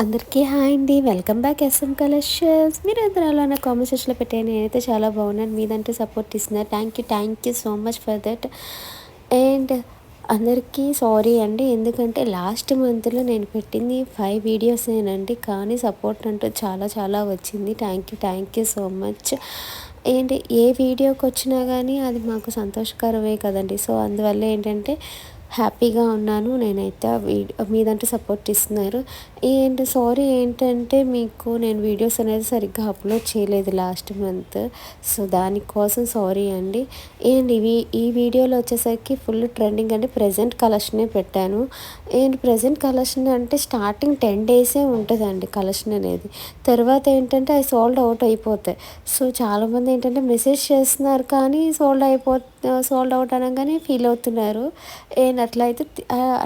అందరికీ హాయ్ అండి. Welcome back SM collections. మీరందరూ అలా నా కామెంట్ సెక్షన్లో పెట్టాను. నేనైతే చాలా బాగున్నాను. మీదంటే సపోర్ట్ ఇస్తున్నారు. Thank you so much for that. And అందరికీ సారీ అండి, ఎందుకంటే లాస్ట్ మంత్లో నేను పెట్టింది 5 వీడియోసేనండి, కానీ సపోర్ట్ అంటూ చాలా చాలా వచ్చింది. Thank you so much. ఏంటి ఏ వీడియోకి వచ్చినా కానీ అది మాకు సంతోషకరమే కదండి. సో అందువల్ల ఏంటంటే హ్యాపీగా ఉన్నాను నేనైతే. మీదంటూ సపోర్ట్ ఇస్తున్నారు. అండ్ సారీ ఏంటంటే మీకు నేను వీడియోస్ అనేది సరిగ్గా అప్లోడ్ చేయలేదు లాస్ట్ మంత్. సో దానికోసం సారీ అండి. అండ్ ఈ వీడియోలో వచ్చేసరికి ఫుల్ ట్రెండింగ్ అంటే ప్రజెంట్ కలెక్షనే పెట్టాను. అండ్ ప్రజెంట్ కలెక్షన్ అంటే స్టార్టింగ్ 10 డేసే ఉంటుందండి కలెక్షన్ అనేది. తర్వాత ఏంటంటే అవి సోల్డ్ అవుట్ అయిపోతాయి. సో చాలామంది ఏంటంటే మెసేజ్ చేస్తున్నారు, కానీ సోల్డ్ అవుట్ అనగానే ఫీల్ అవుతున్నారు. అండ్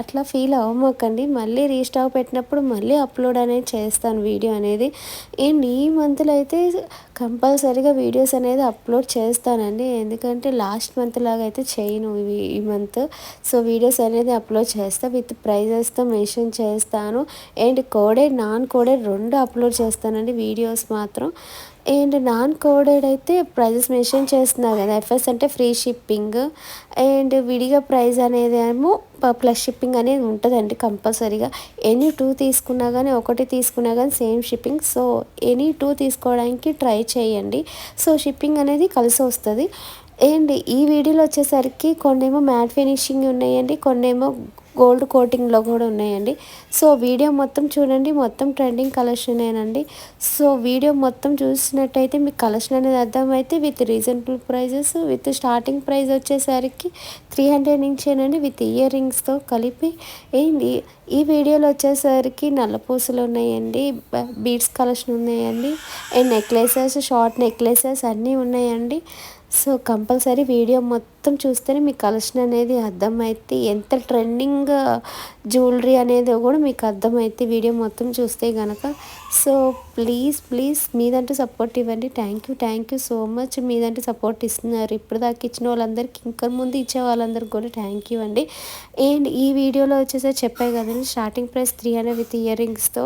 అట్లా ఫీల్ అవ్వమాకండి. మళ్ళీ రీస్టాక్ పెట్టినప్పుడు మళ్ళీ అప్లోడ్ అనేది చేస్తాను వీడియో అనేది. అండ్ ఈ మంత్లో అయితే కంపల్సరీగా వీడియోస్ అనేది అప్లోడ్ చేస్తానండి, ఎందుకంటే లాస్ట్ మంత్ లాగా అయితే చేయను ఈ మంత్. సో వీడియోస్ అనేది అప్లోడ్ చేస్తా, విత్ ప్రైజెస్తో మెన్షన్ చేస్తాను. And coded non coded 2 upload చేస్తానండి వీడియోస్ మాత్రం. అండ్ నాన్ కోడెడ్ అయితే ప్రైజెస్ మెన్షన్ చేస్తున్నారు కదా, ఎఫ్ఎస్ అంటే ఫ్రీ షిప్పింగ్. అండ్ విడిగా ప్రైస్ అనేది ఏమో ప్లస్ షిప్పింగ్ అనేది ఉంటుందండి కంపల్సరీగా. ఎనీ 2 తీసుకున్నా కానీ, ఒకటి తీసుకున్నా కానీ సేమ్ షిప్పింగ్. సో ఎనీ 2 తీసుకోవడానికి ట్రై చేయండి. సో షిప్పింగ్ అనేది కలిసి వస్తుంది. అండ్ ఈ వీడియోలో వచ్చేసరికి కొన్నేమో మ్యాట్ ఫినిషింగ్ ఉన్నాయండి, కొన్నేమో గోల్డ్ కోటింగ్లో కూడా ఉన్నాయండి. సో వీడియో మొత్తం చూడండి, మొత్తం ట్రెండింగ్ కలెక్షనేనండి. సో వీడియో మొత్తం చూసినట్టయితే మీకు కలెక్షన్ అనేది అర్థమైతే, with reasonable prices, with starting price వచ్చేసరికి 300 నుంచేనండి, విత్ ఇయర్ రింగ్స్తో కలిపి. ఏంటి ఈ వీడియోలో వచ్చేసరికి నల్ల పూసలు ఉన్నాయండి, బీడ్స్ కలెక్షన్ ఉన్నాయండి, అండ్ నెక్లెసెస్, షార్ట్ నెక్లెసెస్ అన్నీ ఉన్నాయండి. సో కంపల్సరీ వీడియో మొత్తం చూస్తేనే మీకు కలెక్షన్ అనేది అర్థమైతే, ఎంత ట్రెండింగ్ జ్యువెలరీ అనేది కూడా మీకు అర్థమైతే వీడియో మొత్తం చూస్తే కనుక. సో ప్లీజ్ మీదంటూ సపోర్ట్ ఇవ్వండి. Thank you so much. మీదంటూ సపోర్ట్ ఇస్తున్నారు. ఇప్పుడు దాకా ఇచ్చిన వాళ్ళందరికీ, ఇంకా ముందు ఇచ్చే వాళ్ళందరికీ కూడా థ్యాంక్ యూ అండి. అండ్ ఈ వీడియోలో వచ్చేసి చెప్పాయి కదండి, స్టార్టింగ్ ప్రైస్ 300 విత్ ఇయర్ రింగ్స్తో.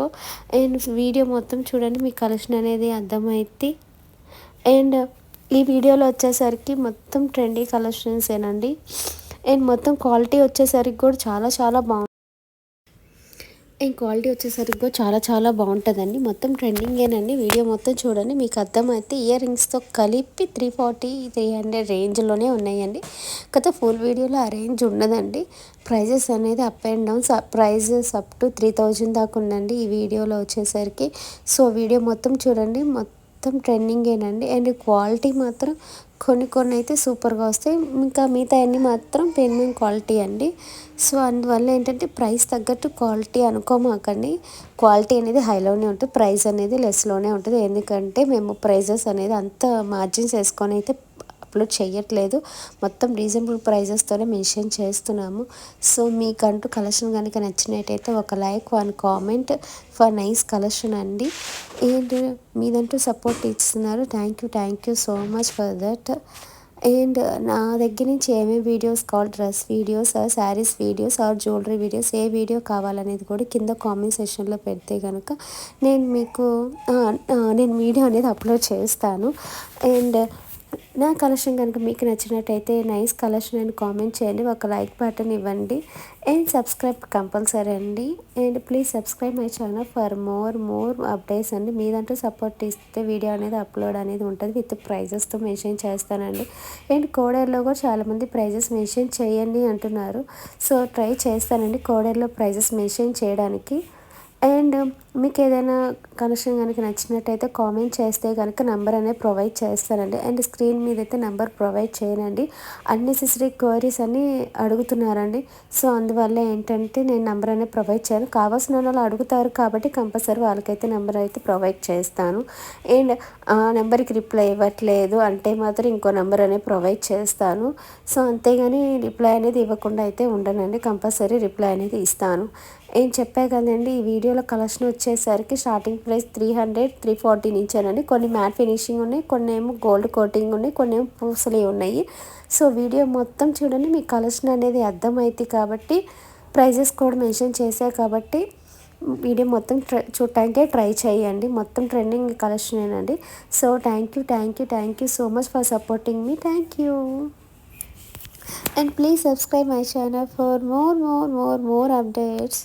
అండ్ వీడియో మొత్తం చూడండి, మీకు కలెక్షన్ అనేది అర్థమైతే. అండ్ ఈ వీడియోలో వచ్చేసరికి మొత్తం ట్రెండీ కలెక్షన్సేనండి. అండ్ మొత్తం క్వాలిటీ వచ్చేసరికి కూడా చాలా చాలా బాగుంది. అండ్ క్వాలిటీ వచ్చేసరికి కూడా చాలా చాలా బాగుంటుందండి. మొత్తం ట్రెండింగేనండి. వీడియో మొత్తం చూడండి, మీకు అర్థమైతే. ఇయర్ రింగ్స్తో కలిపి 340 300 రేంజ్లోనే ఉన్నాయండి. కాకపోతే ఫుల్ వీడియోలో ఆ రేంజ్ ఉండదండి. ప్రైజెస్ అనేది up and downs. Prices up to 3000 దాకా ఉందండి ఈ వీడియోలో వచ్చేసరికి. సో వీడియో మొత్తం చూడండి, మొత్తం ట్రెండింగేనండి. అండ్ క్వాలిటీ మాత్రం కొన్ని అయితే సూపర్గా వస్తాయి, ఇంకా మిగతా అన్నీ మాత్రం ప్రీమియం క్వాలిటీ అండి. సో అందువల్ల ఏంటంటే ప్రైస్ తగ్గట్టు క్వాలిటీ అనుకోమాకండి. క్వాలిటీ అనేది హైలోనే ఉంటుంది, ప్రైస్ అనేది లెస్లోనే ఉంటుంది. ఎందుకంటే మేము ప్రైజెస్ అనేది అంత మార్జిన్స్ వేసుకొని అయితే అప్లోడ్ చేయట్లేదు. మొత్తం రీజనబుల్ ప్రైజెస్తోనే మెన్షన్ చేస్తున్నాము. సో మీకంటూ కలెక్షన్ కనుక నచ్చినట్టయితే ఒక like, 1 comment for nice collection అండి. అండ్ మీదంటూ సపోర్ట్ ఇస్తున్నారు. Thank you so much for that. And నా దగ్గర నుంచి ఏమేమి వీడియోస్ కావాలి, dress videos, saris videos, jewellery videos, ఏ వీడియో కావాలనేది కూడా కింద కామెంట్ సెక్షన్లో పెడితే కనుక నేను వీడియో అనేది అప్లోడ్ చేస్తాను. అండ్ నా కలెక్షన్ కనుక మీకు నచ్చినట్టయితే నైస్ కలెక్షన్ అని కామెంట్ చేయండి, ఒక లైక్ బటన్ ఇవ్వండి. అండ్ సబ్స్క్రైబ్ కంపల్సరీ అండి. And please subscribe my channel for more updates అండి. మీదంటూ సపోర్ట్ ఇస్తే వీడియో అనేది అప్లోడ్ అనేది ఉంటుంది, విత్ ప్రైజెస్తో మెన్షన్ చేస్తానండి. అండ్ కోడర్లో కూడా చాలామంది ప్రైజెస్ మెన్షన్ చేయండి అంటున్నారు. సో ట్రై చేస్తానండి కోడర్లో ప్రైజెస్ మెన్షన్ చేయడానికి. అండ్ మీకు ఏదైనా కలెక్షన్ కనుక నచ్చినట్టయితే కామెంట్ చేస్తే కనుక నెంబర్ అనేది ప్రొవైడ్ చేస్తానండి. అండ్ స్క్రీన్ మీద అయితే నెంబర్ ప్రొవైడ్ చేయనండి, అన్నెసెసరీ క్వైరీస్ అన్నీ అడుగుతున్నారండి. సో అందువల్ల ఏంటంటే నేను నెంబర్ అనేది ప్రొవైడ్ చేయను. కావాల్సిన వాళ్ళు అడుగుతారు కాబట్టి కంపల్సరీ వాళ్ళకైతే నెంబర్ అయితే ప్రొవైడ్ చేస్తాను. అండ్ ఆ నెంబర్కి రిప్లై ఇవ్వట్లేదు అంటే మాత్రం ఇంకో నెంబర్ అనేది ప్రొవైడ్ చేస్తాను. సో అంతేగాని రిప్లై అనేది ఇవ్వకుండా అయితే ఉండనండి, కంపల్సరీ రిప్లై అనేది ఇస్తాను. ఏం చెప్పా కదండి, ఈ వీడియోలో కలెక్షన్ వచ్చేసరికి స్టార్టింగ్ ప్రైస్ 300 340 నుంచేనండి. కొన్ని మ్యాట్ ఫినిషింగ్ ఉన్నాయి, కొన్ని ఏమో గోల్డ్ కోటింగ్ ఉన్నాయి, కొన్ని ఏమో పూసలు ఉన్నాయి. సో వీడియో మొత్తం చూడండి, మీకు కలెక్షన్ అనేది అర్థమైంది కాబట్టి, ప్రైజెస్ కూడా మెన్షన్ చేశారు కాబట్టి వీడియో మొత్తం చూడటానికే ట్రై చేయండి. మొత్తం ట్రెండింగ్ కలెక్షనేనండి. So thank you so much for supporting me. Thank you. And please subscribe my channel for more updates.